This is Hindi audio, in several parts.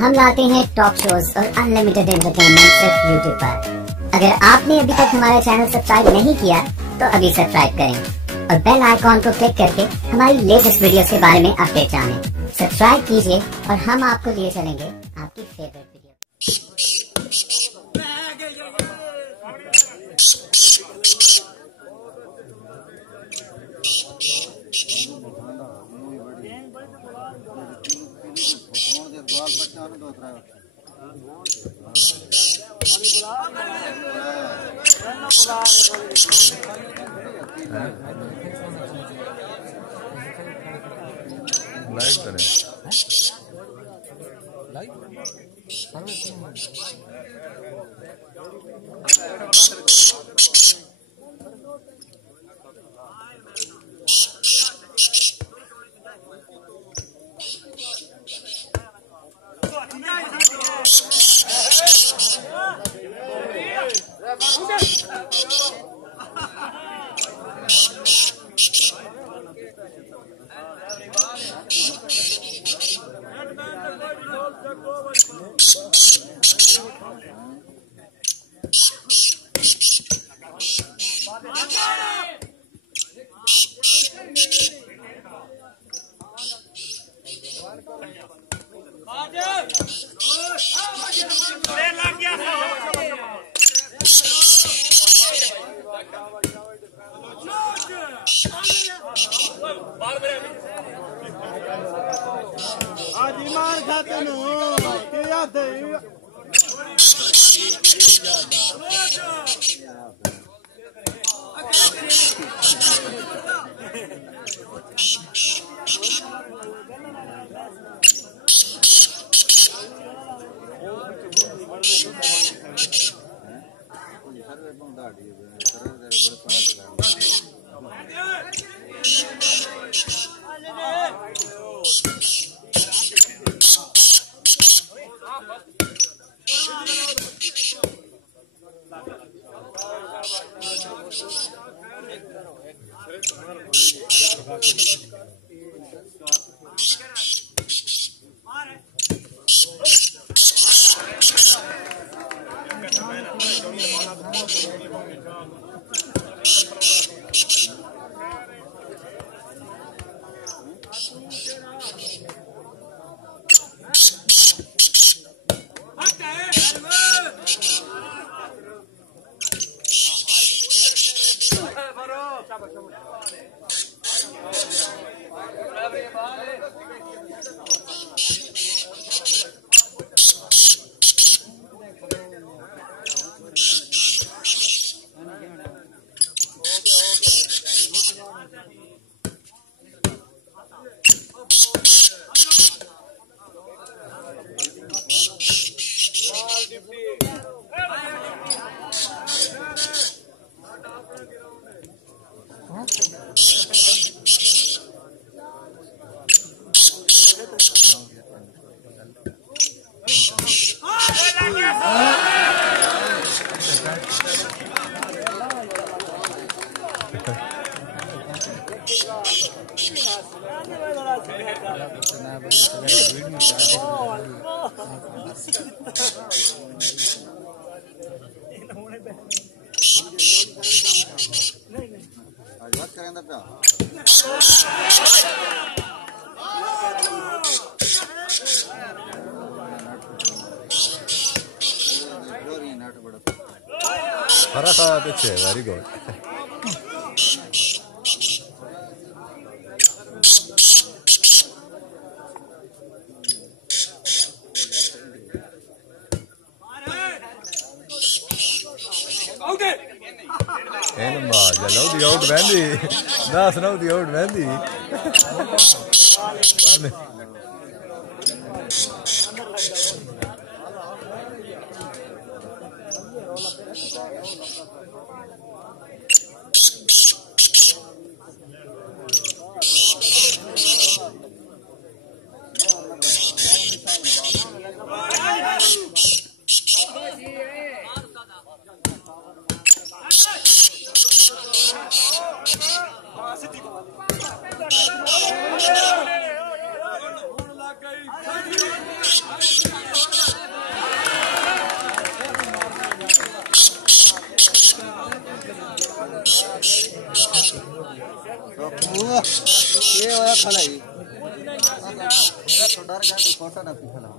हम लाते हैं टॉक शोज और अनलिमिटेड एंटरटेनमेंट सिर्फ यूट्यूब पर। अगर आपने अभी तक हमारा चैनल सब्सक्राइब नहीं किया तो अभी सब्सक्राइब करें और बेल आइकॉन को क्लिक करके हमारी लेटेस्ट वीडियोस के बारे में अपडेट जानें। सब्सक्राइब कीजिए और हम आपको लिए चलेंगे आपकी फेवरेट वीडियो। लाइव करें पीछे वेरी गुड जलो दी आउट वहंदी ना सुनाओ दी आउट वहंदी फोटो ना पिछला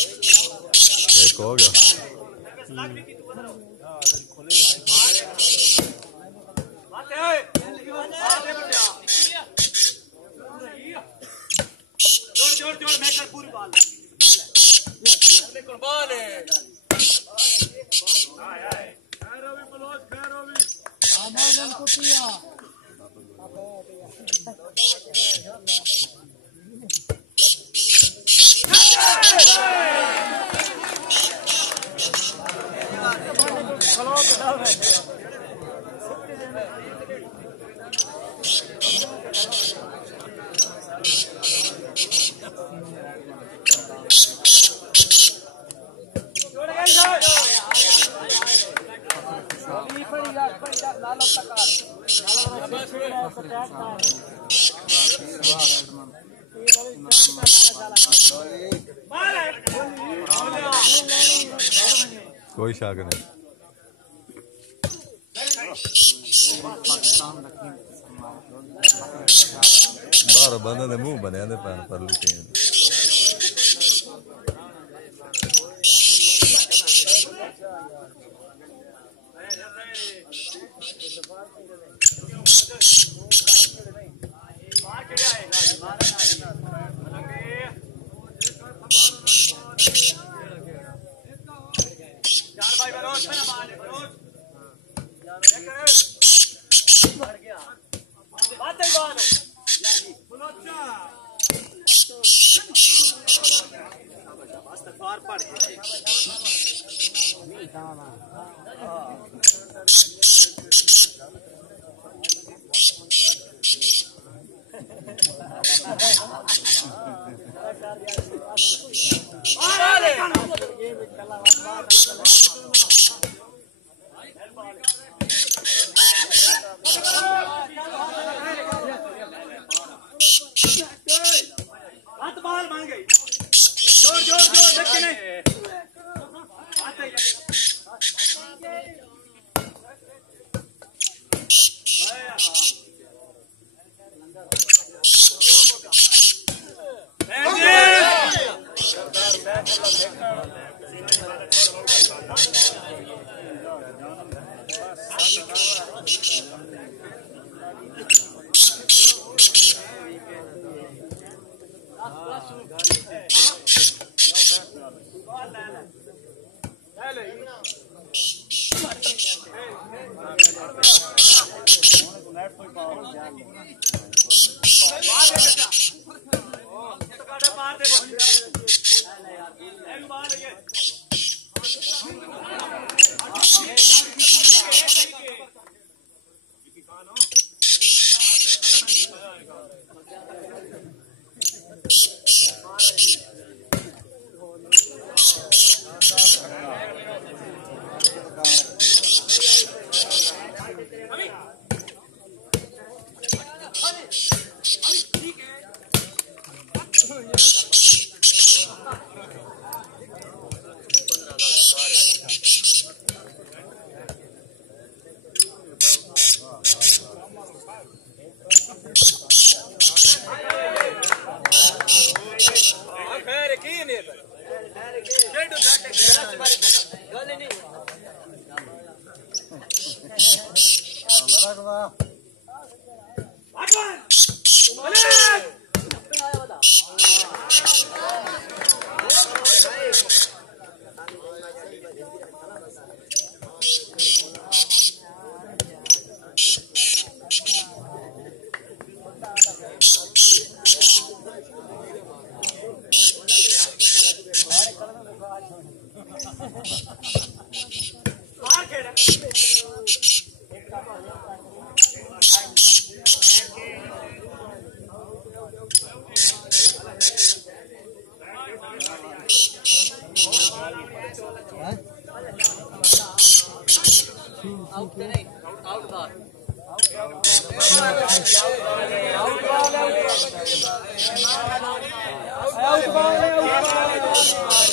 एक हो गया कोई शक नहीं बाहर बंदे दे मुंह बने दे पैन पर लुके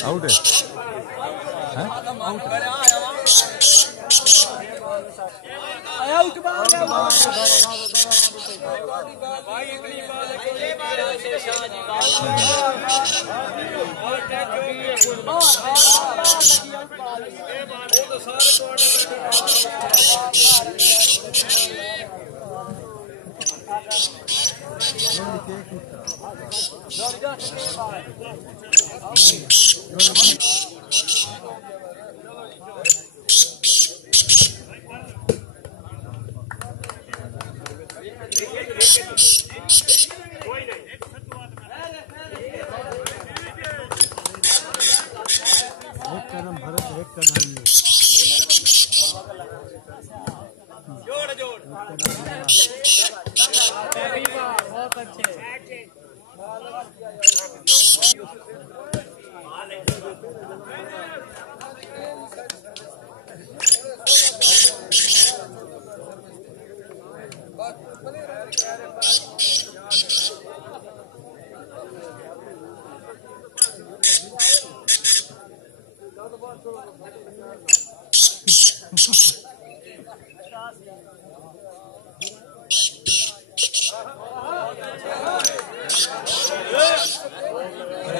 आउट है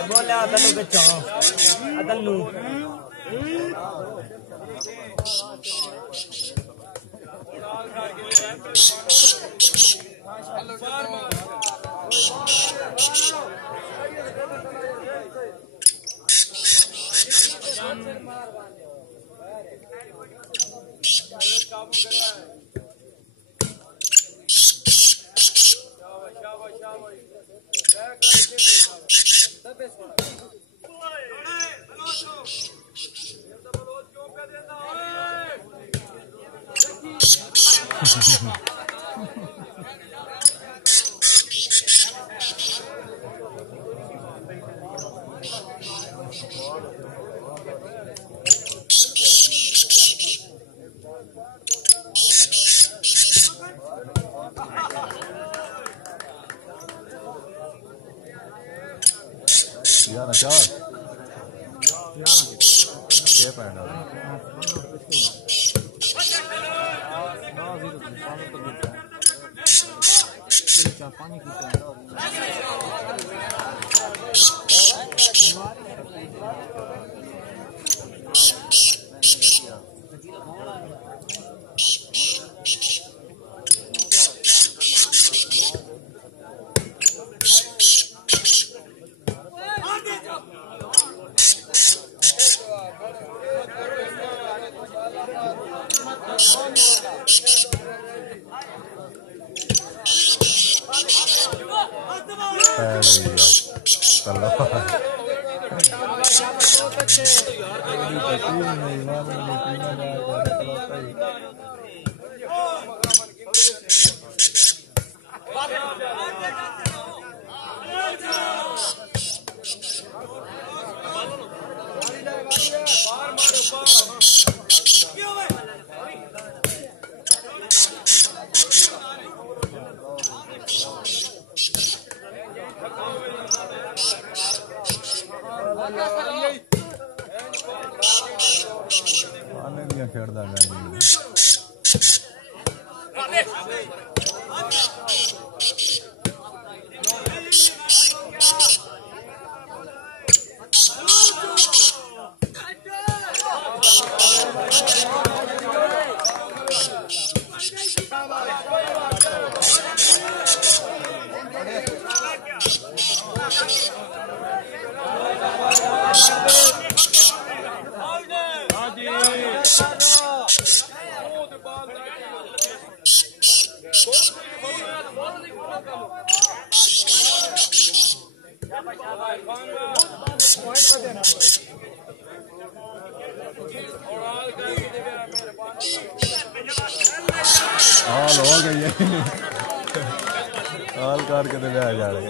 बोले अदलू बच्चा अदलू यार क्या क्या पहना पानी खेड़दा हाल हो गई है हाल करके तो ब्याह जा रहे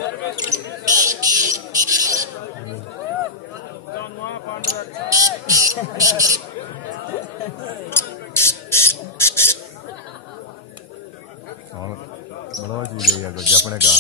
बड़ा चीज है कुछ अपने का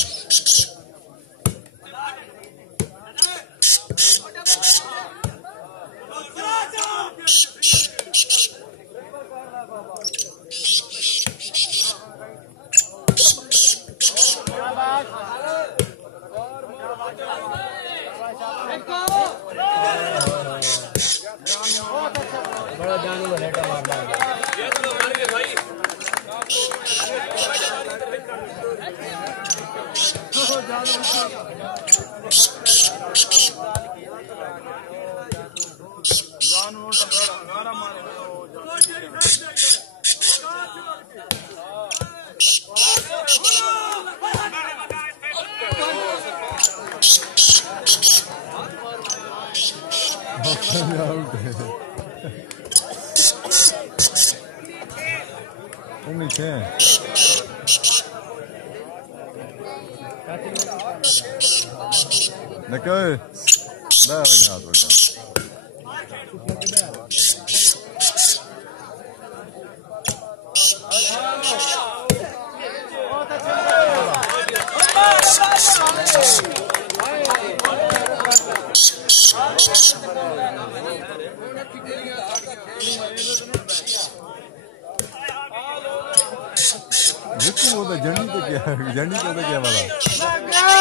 बड़ा जानू बनेगा मारना नीचे निकल वो तो जंडी तो क्या वाला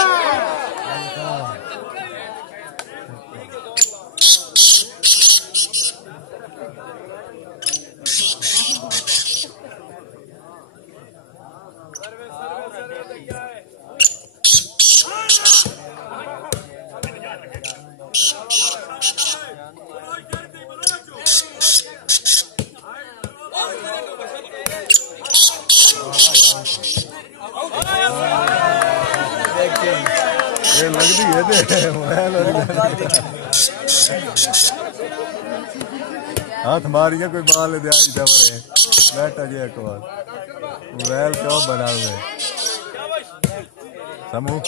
ये लगती है हाथ मारिया कोई बाल दे बैठा गया एक बार मोबाइल क्यों बना हुए समूह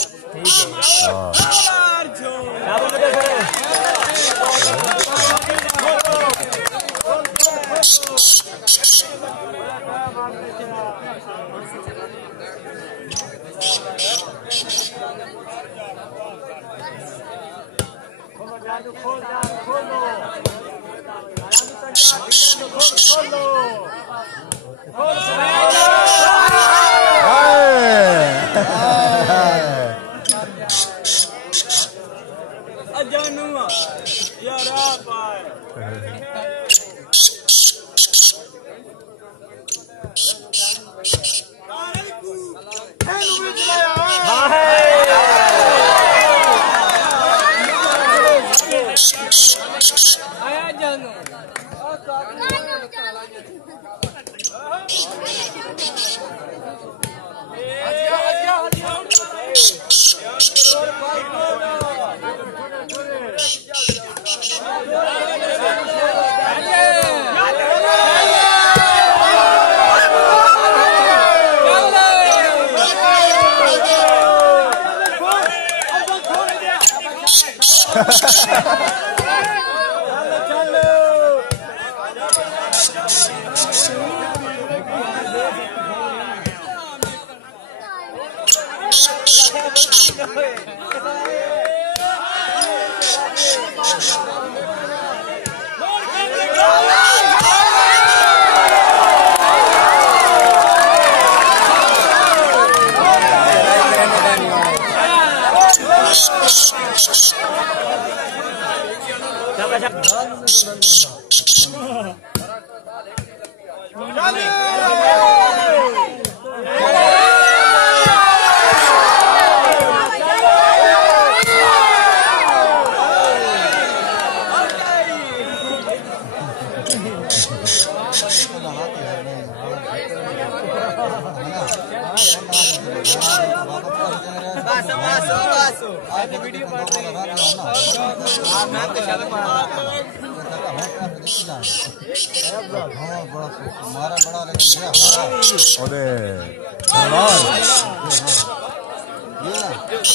वीडियो पढ़ रही है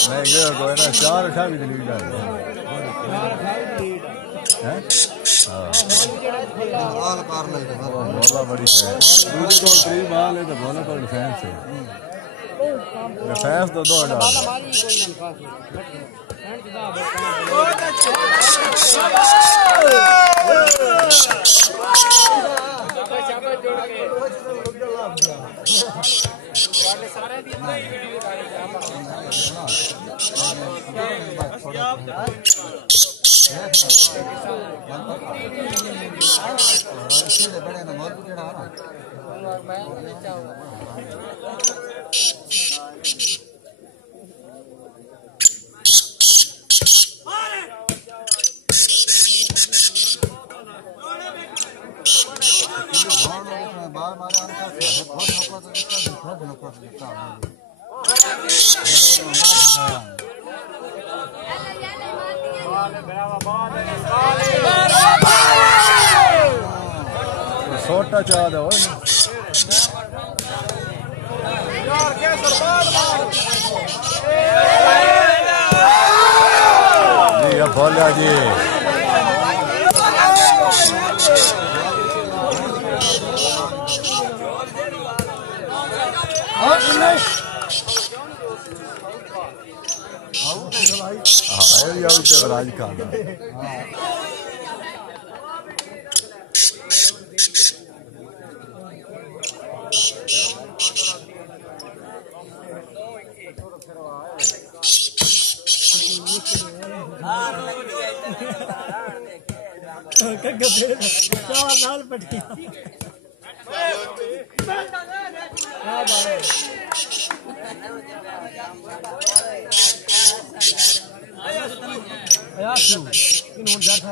मैं गया कोई ना 4 उठा भी लीड है ऑल कर ले तो बोला बड़ी है दूसरे को 3 बाल है तो बोला तो डिफेंस है डिफेंस तो 2000 छोटा चाह दो जी अब बोलिया जी राज खाना लाल पटिया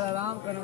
आराम करो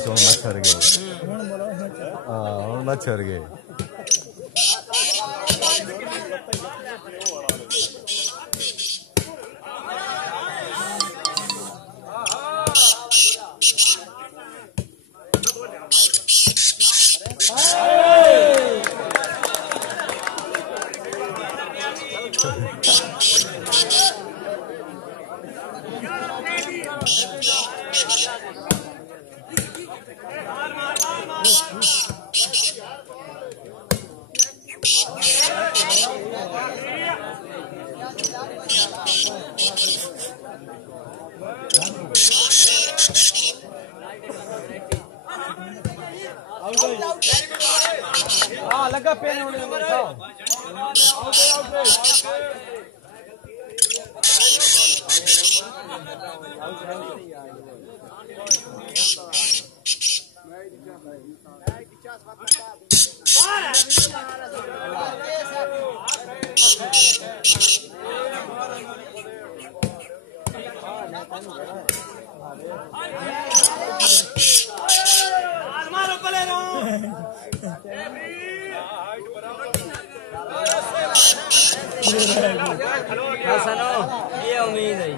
बस हुण मच्छर गए हाँ हुण मच्छर गए लगा पेन होने ये उम्मीद है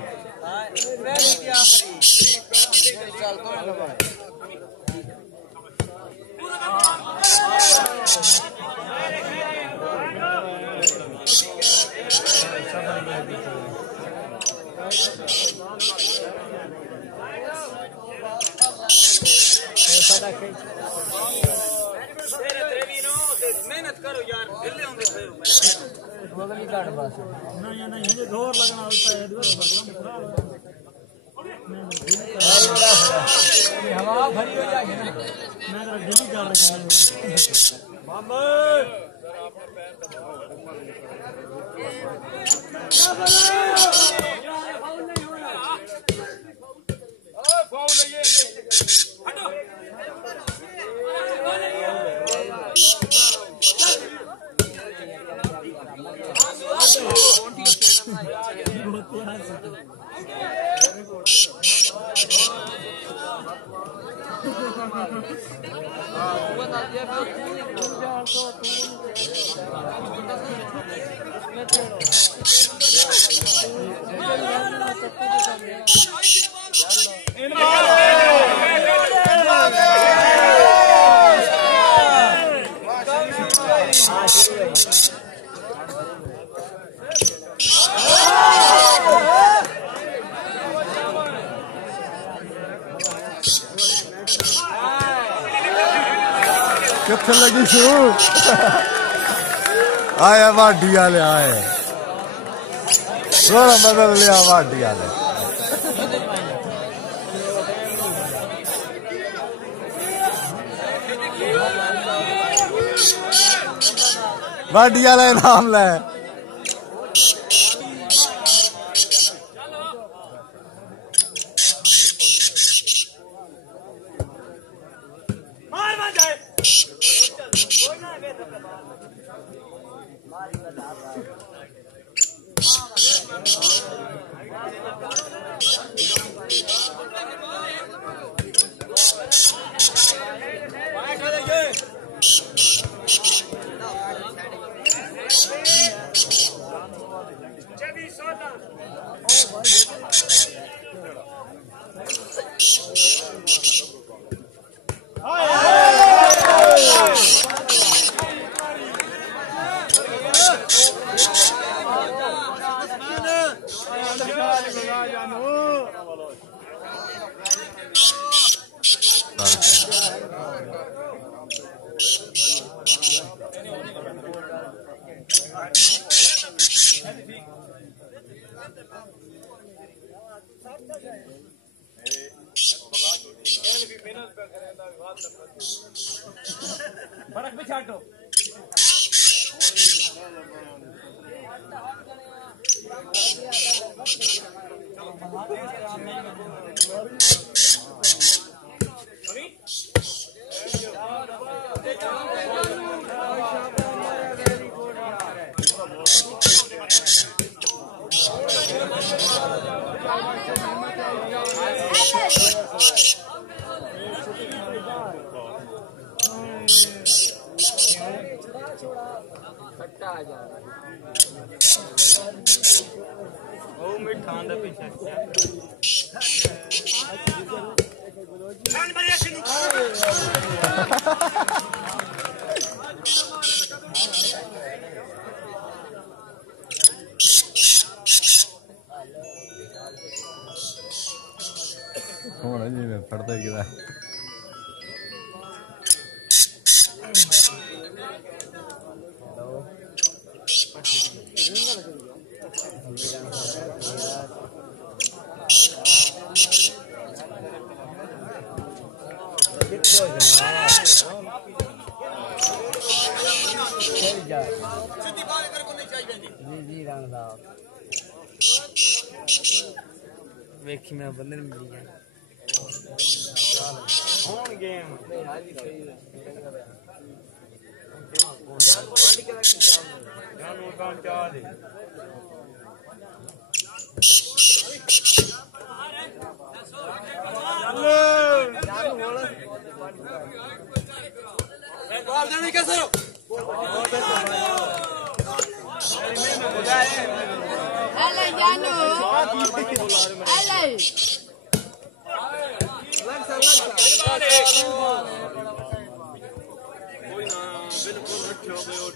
मेहनत करो यार दिल्ली होंगे बगली काट बस नहीं नहीं ये जोर लगना होता है हवा भरी हो जाएगी ना मैं तो दिल्ली जा रहा कितने लगी शू आया वाडी वाले आए थोड़ा बदल लिया वाडी वाले वाडी वाला नाम ले फर्क भी छाटो ओ मिठा दा पीछे होना जी मैं पढ़ता ही किया वेखी मैं बंदे ने मिल गया ऑन गेम जानू काम चाह दे बाहर जाने कैसे हो Hello, Janu. Hello. कोई ना बिल्कुल रखियो कोई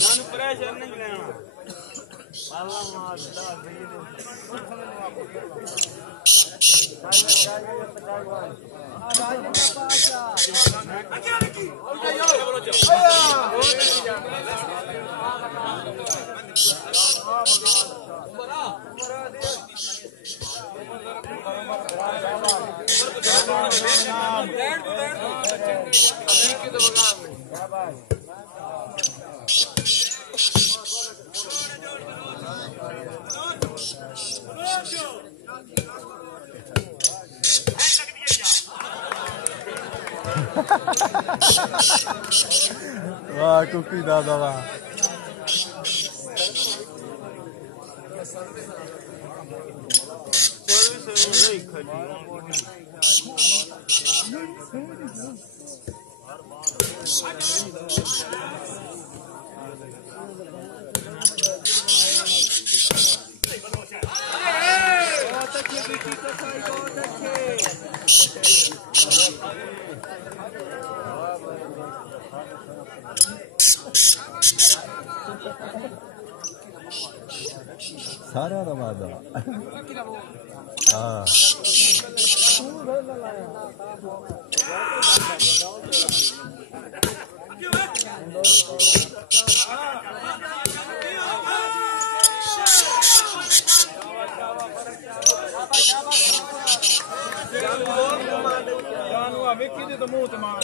टाइम प्रेशर नहीं लेना पाला मार वाह कुकी दादा वाह सारा रवादा हाँ जानू वेखी दे तो मुंह ते मार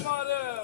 Hadi.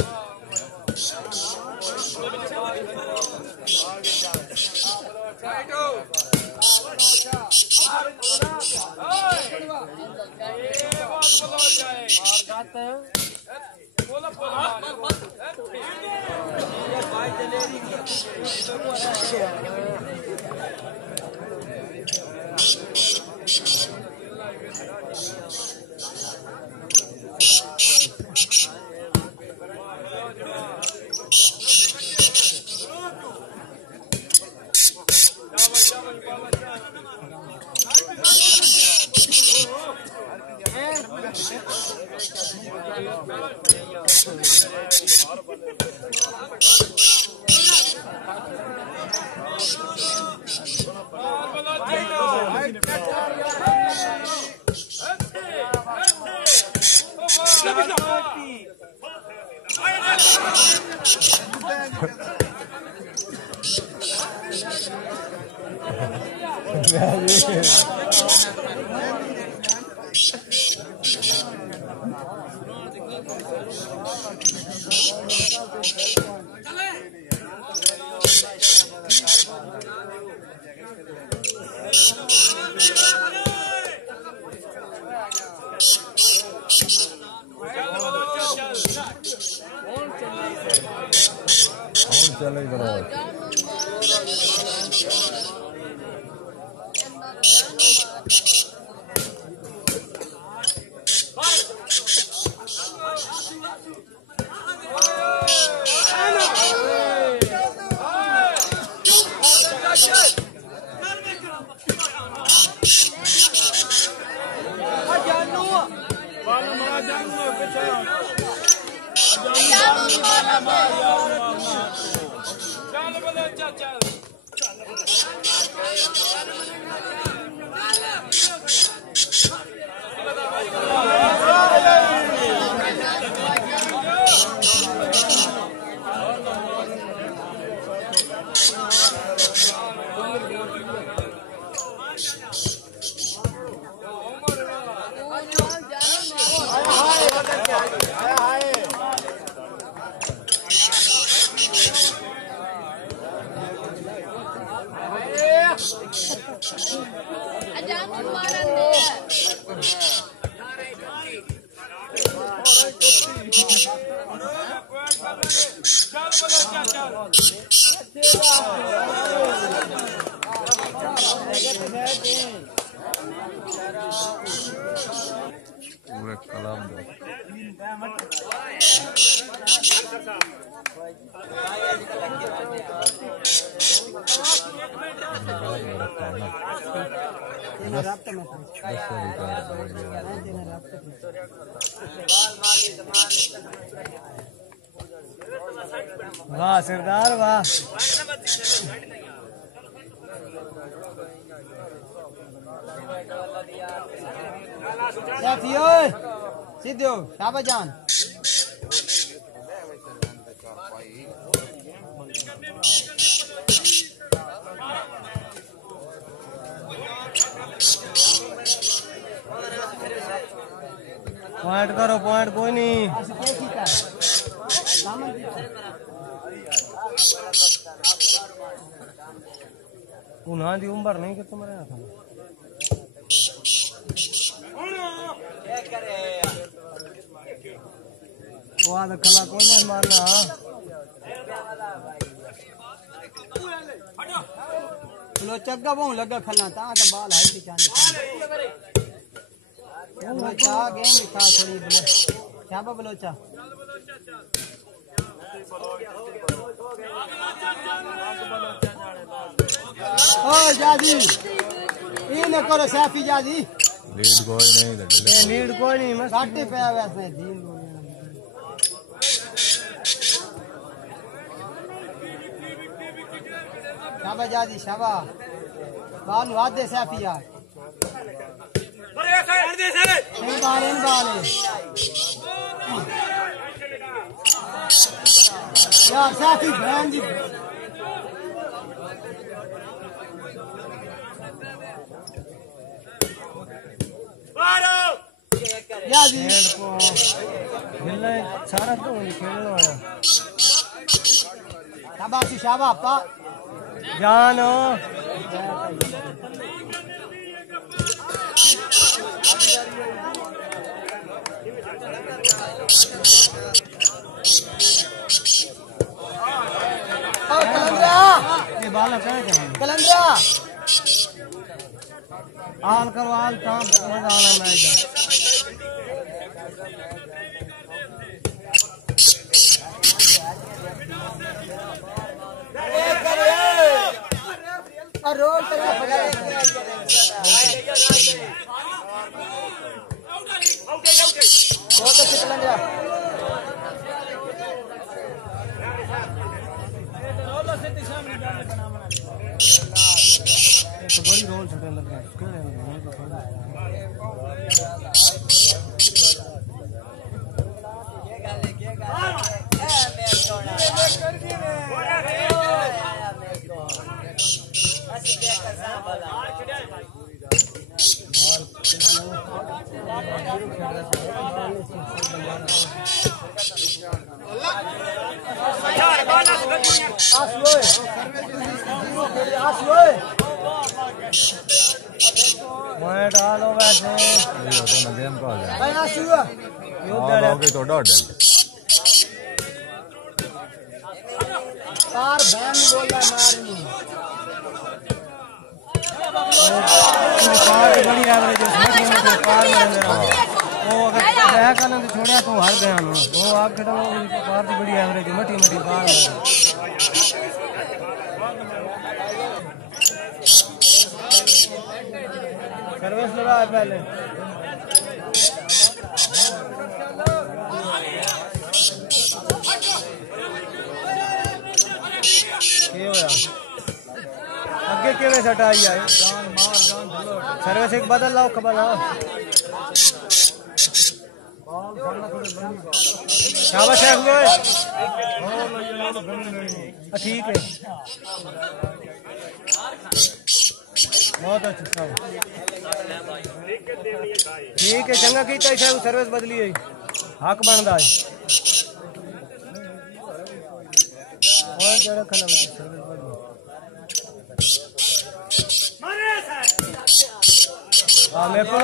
पूरे कलाम दो वाह सरदार वाह सीधे हो शाबाश जान पॉइंट करो पॉइंट कोई नहीं उन्हां दी उम्र नहीं कि तुम्हारे हाथ में वो आधा खला कोई नहीं मारना लो चक्का वो लगा खला ता तो बाल है कि चांद बलोचा गेम दिखा थोड़ी बोले शाबा बलोचा ओ जादी ये न करो साफी जादी लीड कोई नहीं ये लीड कोई नहीं मस्त काटे पे वैसे दिन शाबा जादी शाबा बाल वादे साफी यार यार साफी बहन जी सारा तो खेलना है शाबाशी शाबा अपा जानो कलंदर बाला कलंदरा आल करो आल काम मजा आना मैच रोल बहुत अच्छे कलंदरा तो बड़ी रोल छोटे लगे डालो वैसे गेम को आ जाए तो डॉट कार बैन बोल रहा मारनी कार बड़ी एवरेज है कार में वो अगर बैक करना तो छोड़ा तो हार गया वो आप खड़ा कार की बड़ी एवरेज है मटी मटी कार सर्विस लगा है पहले आगे के में सटा आई है सर्विस एक बदल लाओ खबर लाओ शाबाश है ठीक है बहुत अच्छा ठीक है चंगा की सर्विस बदली है हक बनता है हाँ मेरे को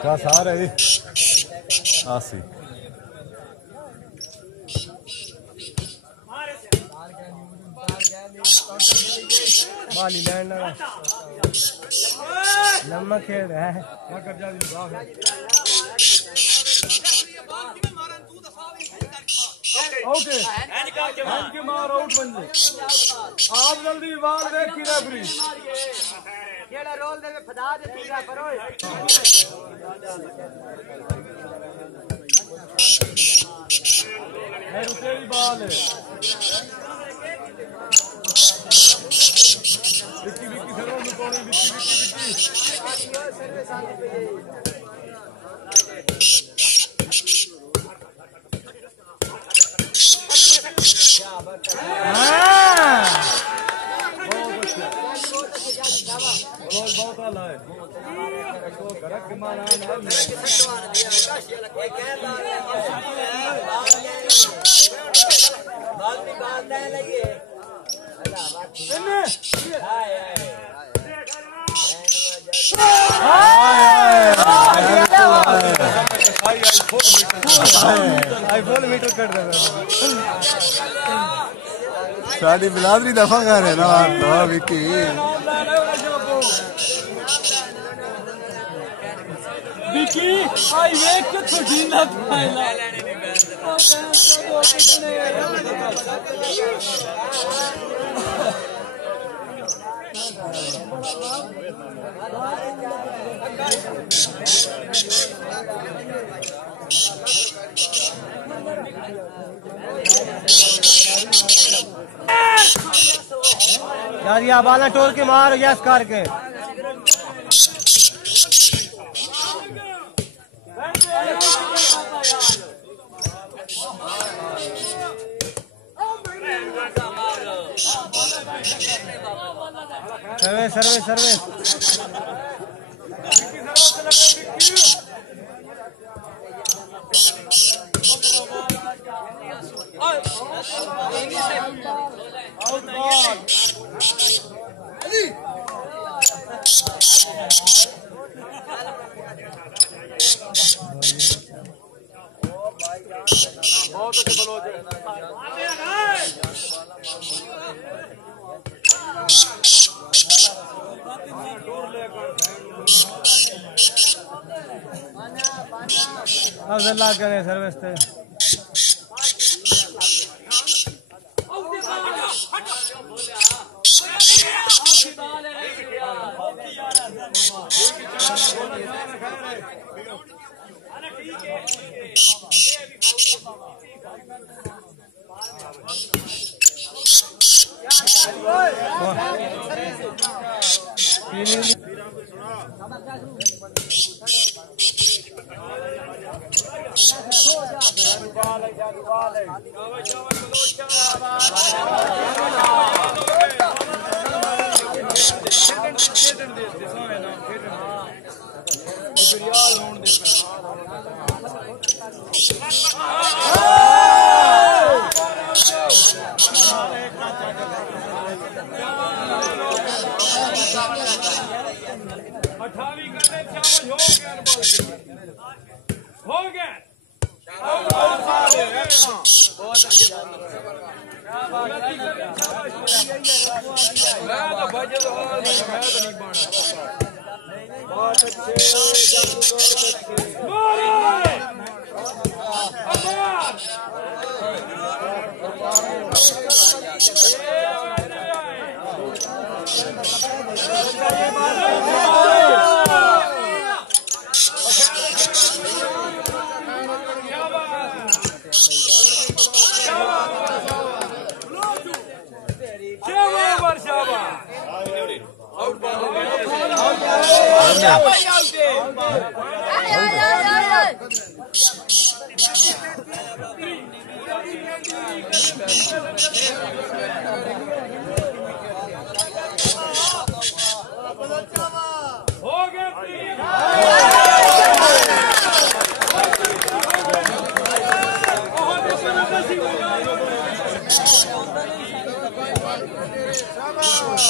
क्या सारे आसी बाली लैंड लगा लम्बा खेल रहा है ओके के मार आउट बन गए आप जल्दी बाल देखी रेफरी केड़ा रोल दे फदा दे पूरा करो है रुकेली बाल है विक्की विक्की सरो में कोनी विक्की बहुत आला है आईफोन मीटर कट रहा साड़ी बिलादरी दफा कर रहे ना तो विक्की विक्की आई वेख के छोटी ना पाइला यार ये बाला टोल के मार यस करके सर्विस सर्विस सर्विस बहुत अच्छे बलोच है अफजल लाग गए सर्विस थे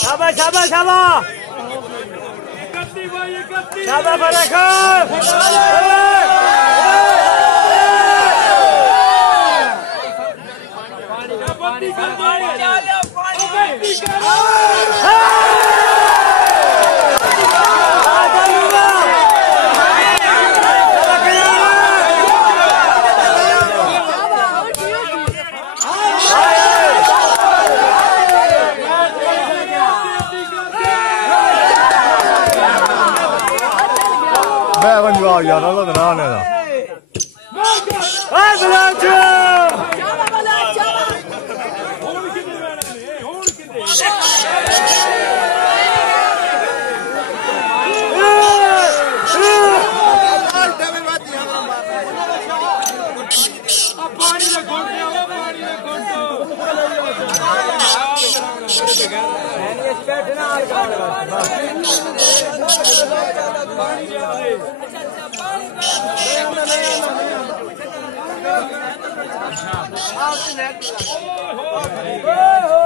शाबाश शाबाश शाबाश शाबाश बरकत यार अल्लाह का नाम है ना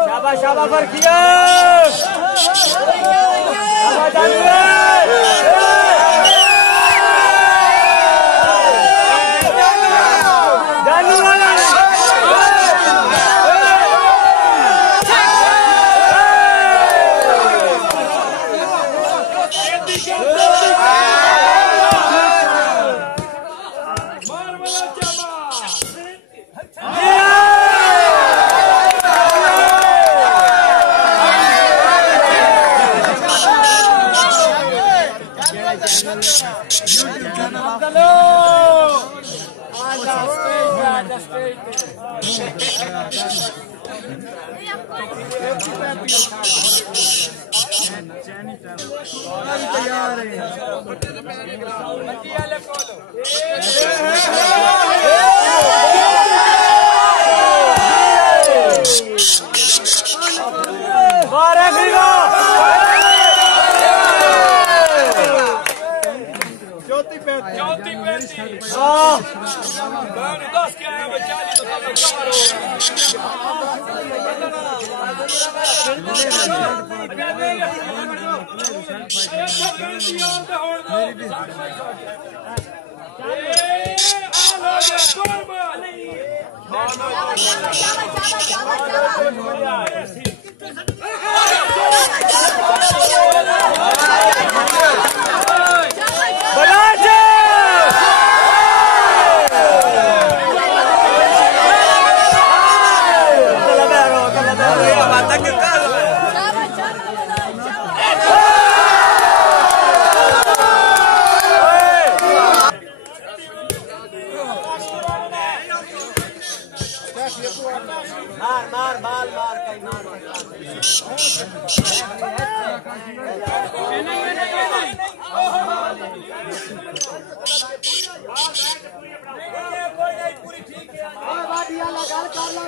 शाबाश शाबाश बरकिया Hey, मार बाल मार कहीं मार पूरी ठीक है गल कर लो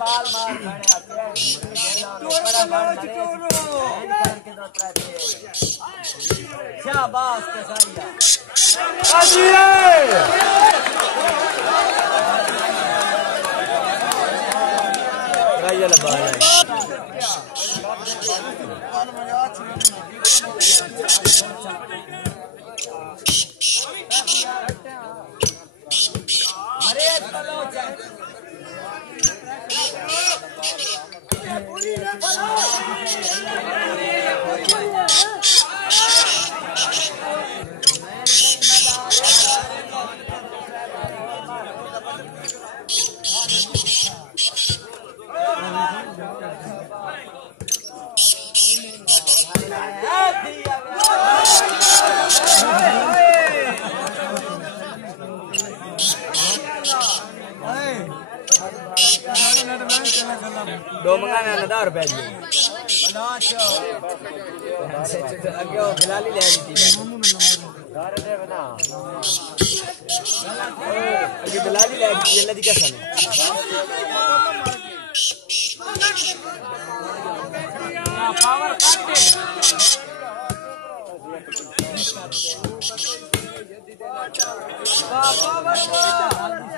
बाल मार शाबाश दो मंगाने 1000 रुपए की अगे खिलाड़ी ले ली अगे दलाली ले ली अल्लाह दी कसम पावर काटे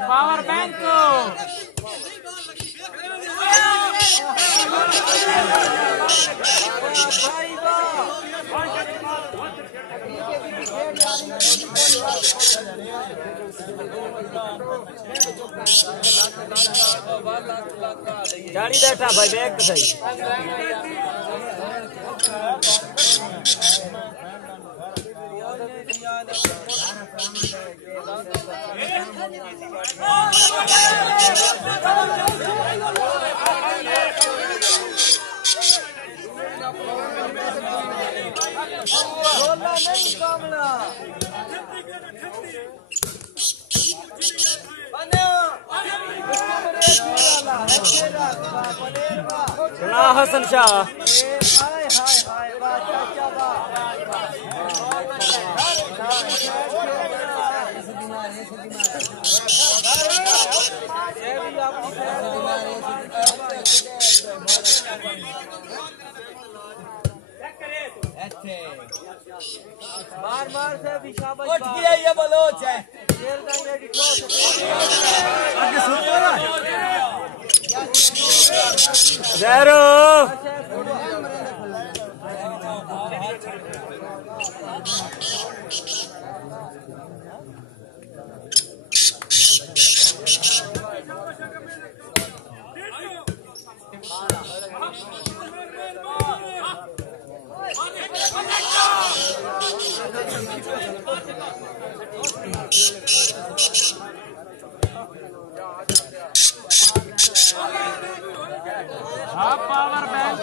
पावर बैंक गाड़ी बैठा भाई बैग तो सही सुना हसन शाह बार बार से भी शाबाश उठ गया ये बलोच है शेर दांगे की क्लोज आगे सुन रहा ज़ेरो पावर बैंक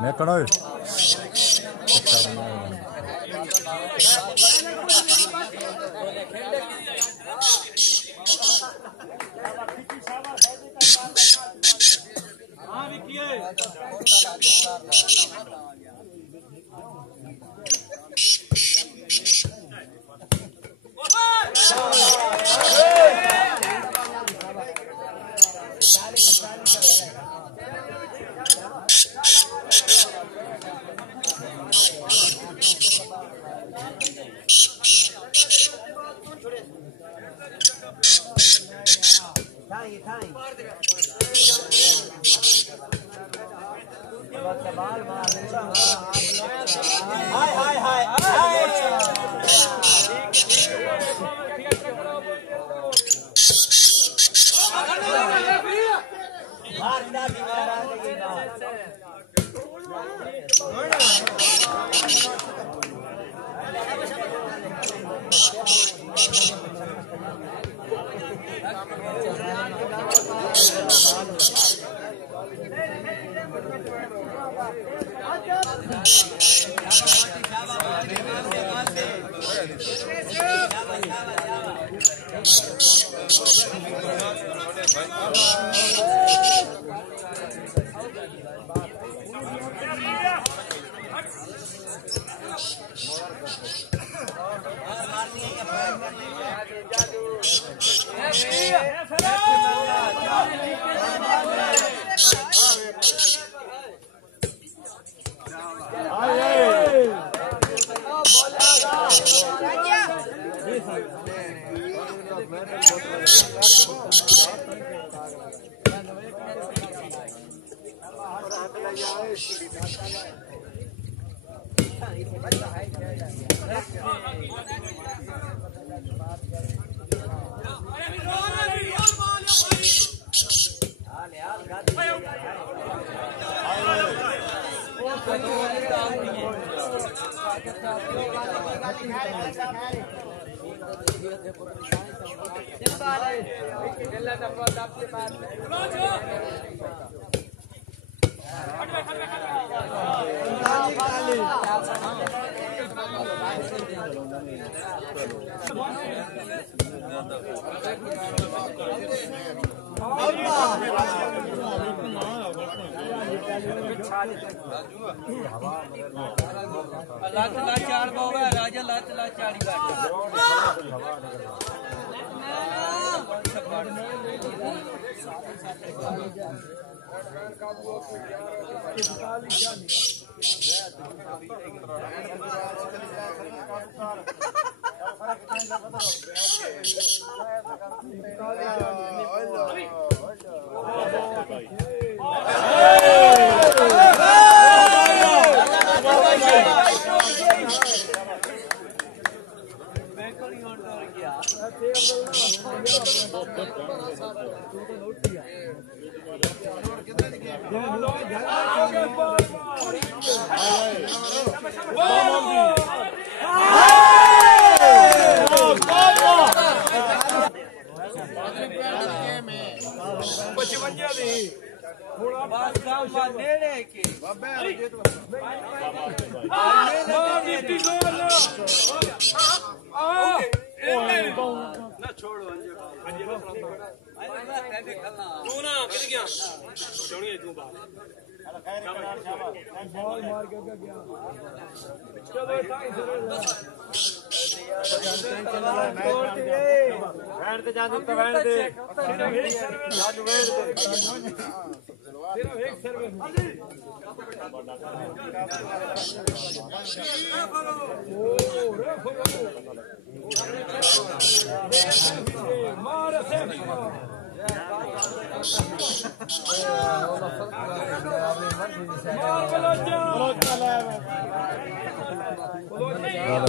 मैं कड़ो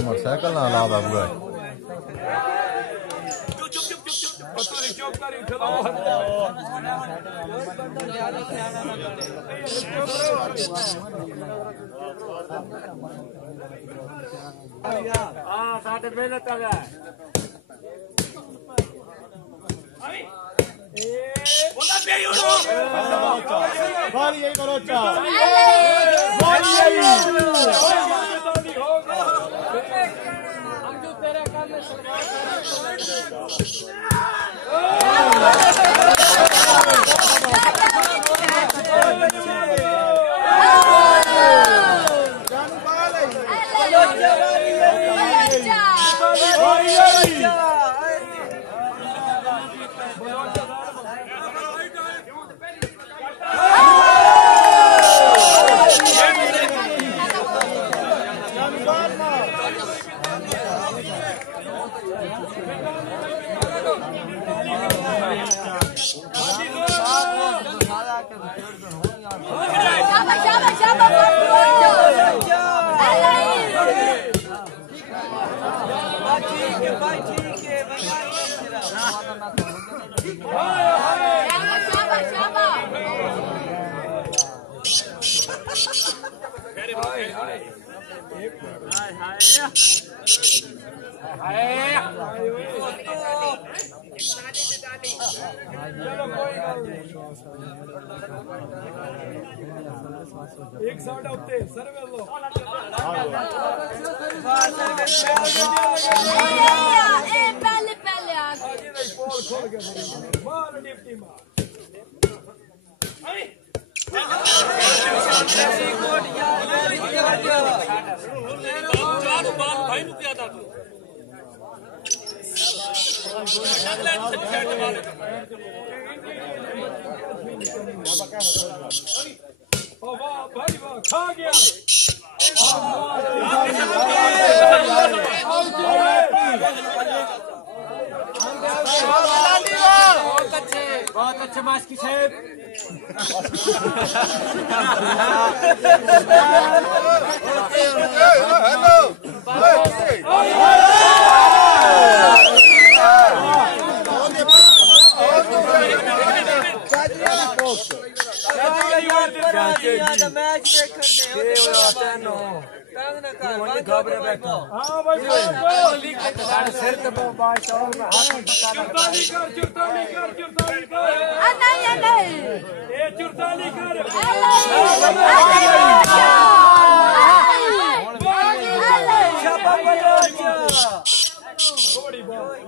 मोटरसाइकिल ना ला बाबू एक साइड उत्ते सर्वे लो ए पहले पहले आ गए नहीं पोल खोल के मार डिप्टी मार भाई नु क्या था तू ओ वाह भाई वाह खा गया बहुत अच्छे माश की साहब हेलो वही घबरे बैठो हां भाई सिर तो बाल चौड़ में हाथ में चुरताली कर नहीं ए चुरताली कर थोड़ी बहुत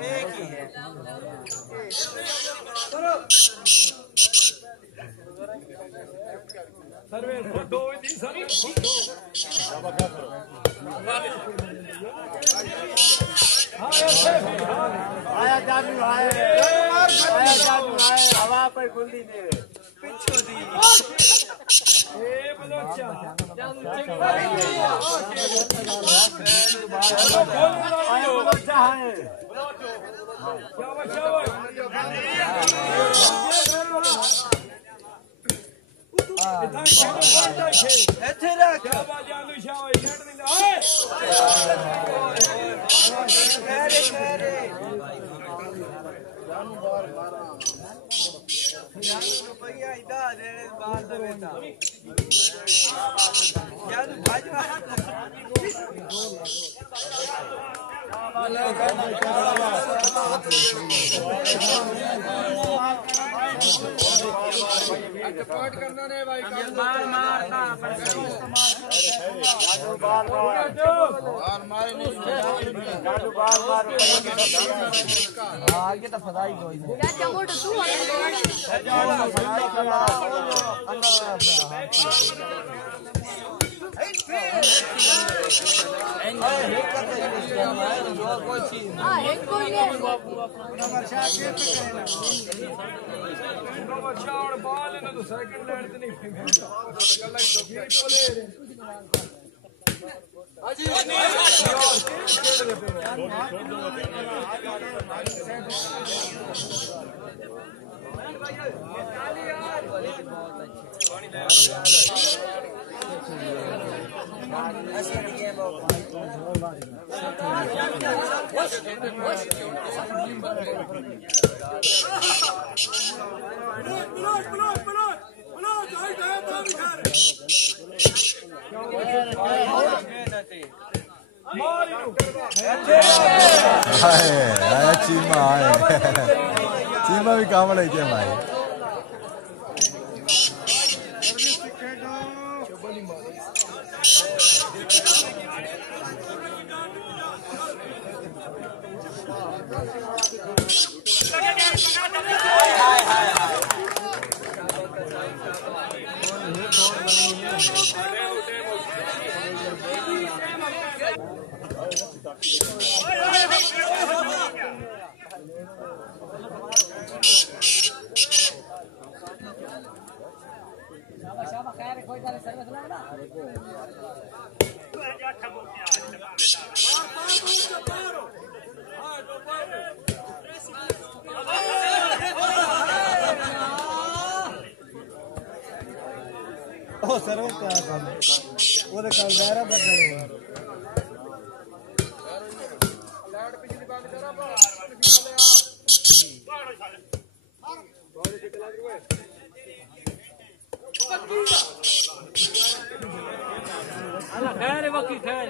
एक ही है सर्वे दो दी सर्वे आया जादू आया जादू आया हवा पर गुल्ली दे पिछो दी ए बलोचा आया बच्चा है शाबाश ਇੱਥੇ ਰੱਖ शाबाश जानू शाबाश छड़ नहीं ओए कहरे जानू रुपया इदा देने बात दे बेटा जानू भाजवा पाठ करना ने भाई बाल मारता बाल मारे नहीं बाल मार आगे तो फदाई कोई नहीं क्या चमोट तू हां एक कोई नहीं बच्चा और बाल ने तो सेकंड लैंड नहीं गल्ला ही तो ले हाजी आया चीमा आए चीमा भी काम लेके आए ओ सर्व का काम वो तो कल दायरा बदल खैर वकी खैर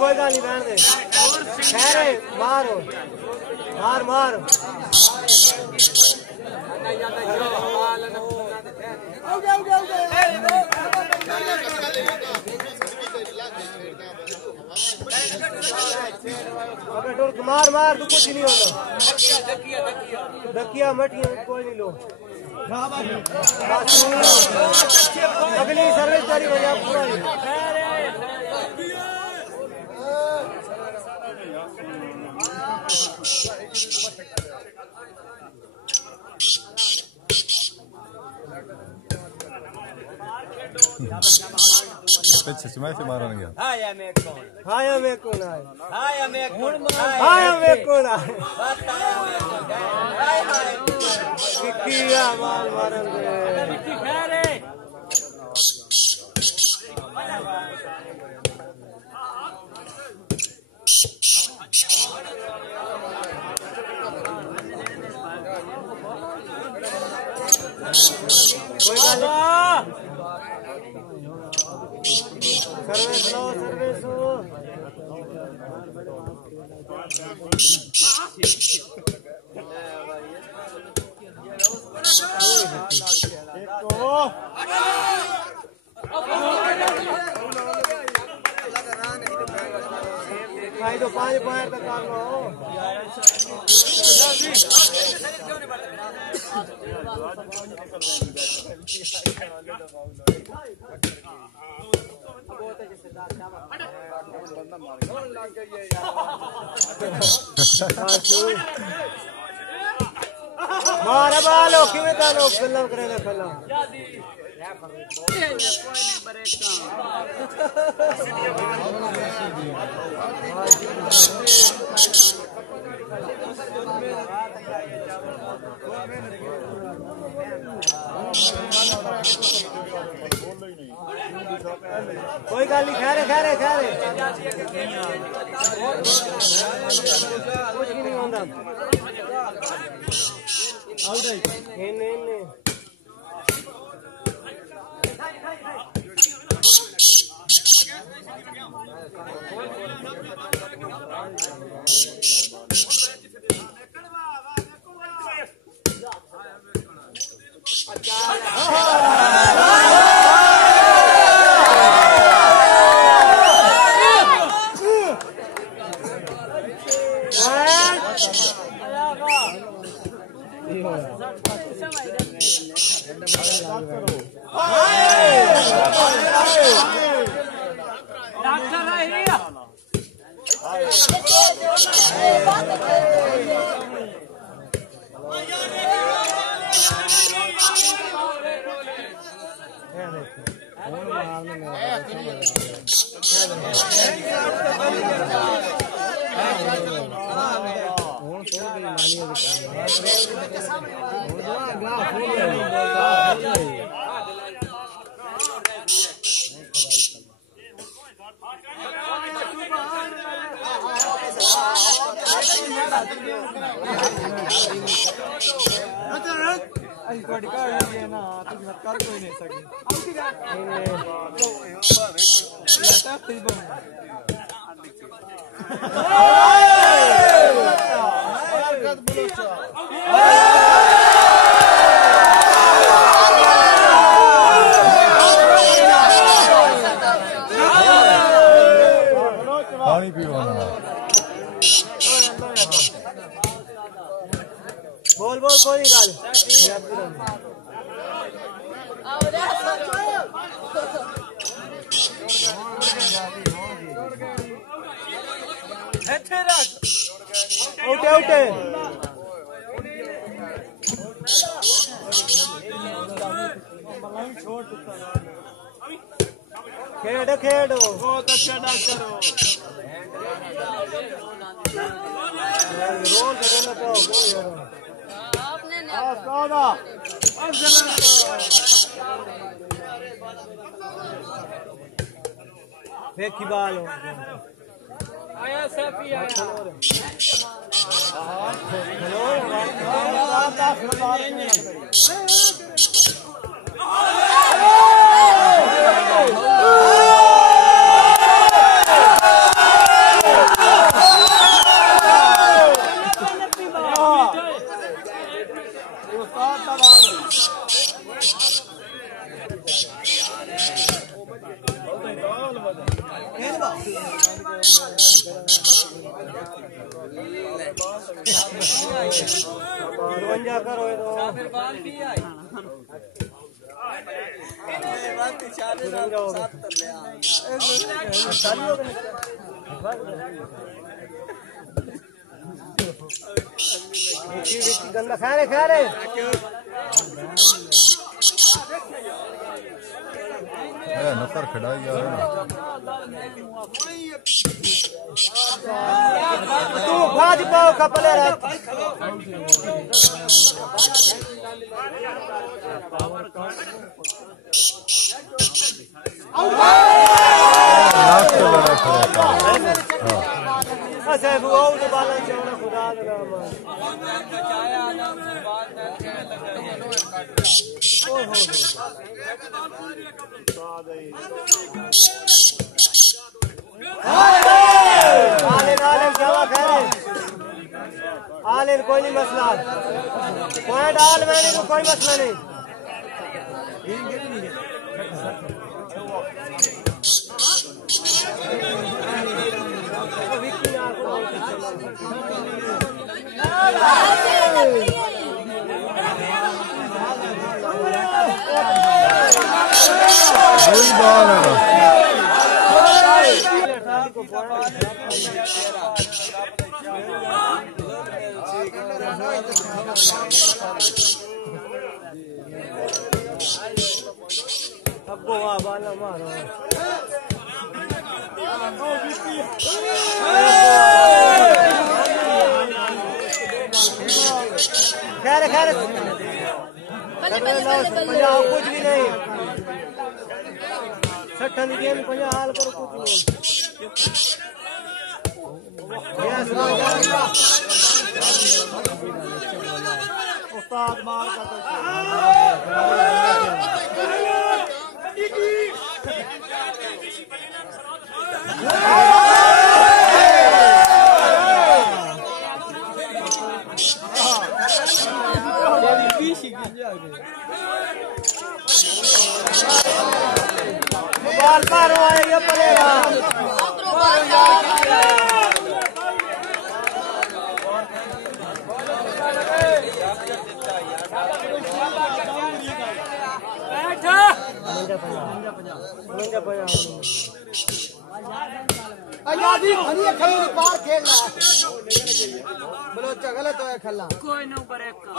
कोई गाल नहीं रहने दे खैर है मारो मार मार अबे डोर मार मार तू कुछ नहीं होना धकिया मटिया कोई नहीं लो अगली सर्विस जारी भैया पूरा सच में मारन गया हाया मैं कौन हाया मैं कौन है हाया मैं कौन हाया मैं कौन है बताया मैं कौन हाय हाय किया माल मारेंगे मिट्टी खैरे सर्विस लो भाई तो 5 पॉइंट तक कर लो मारा बालो किਵੇਂ ਤਾਂ ਲੋਕ ਫਿਲਮ ਕਰੇ ਫਿਲਮ कोई गल नहीं खैर कुछ नहीं होता नहीं पानी पीओ बोल कोई गल उठे खेडो बहुत अच्छा डॉक्टर हो देखी बाल हो आया सैफी आया करो गंदा खा रहे नफर खड़ाई यार तू भाज पाओ कपले रख अच्छा वो और बाला चौड़ा खुदा का आले कोई नहीं मसला पॉइंट आल मैंने तो कोई मसला नहीं वही बाल है सबको बाला मारो खैर खैर कुछ भी नहीं 60 गेम 50 हाल करो कुछ नहीं उस्ताद मार का बाल मारो आएगा पड़ेगा आजादी खड़ी खड़ी पार खेलना बलोचा गलत है खेलना कोई न ऊपर एक का